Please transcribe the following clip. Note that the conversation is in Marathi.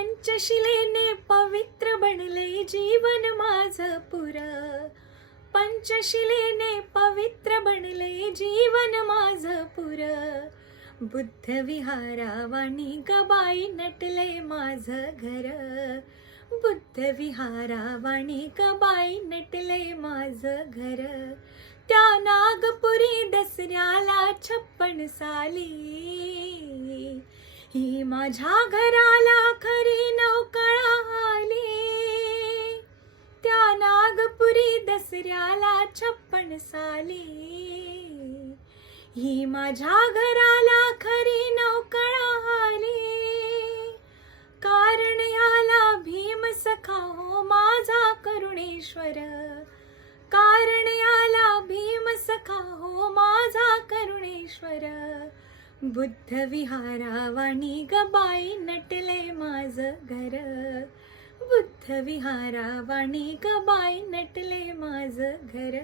पंचशिलेने पवित्र बनले जीवन माझं पुरं. पंचशिलेने पवित्र बनले जीवन माझं पुरं. बुद्ध विहारावाणी गबाई नटले माझं घर. बुद्ध विहारावाणी गबाई नटले माझं घर. त्या नागपुरी दसऱ्याला 56 साली ही माझ्या घराला खरी नवकळा आली. त्या नागपुरी दसऱ्याला 56 साली ही माझ्या घराला खरी नवकळा आली. कारण याला भीम सखा हो माझा करुणेश्वर. कारण याला भीम सखा हो माझा करुणेश्वर. बुद्ध विहारावाणी गबाई नटले माझं घर. बुद्ध विहारावाणी गबाई नटले माझं घर.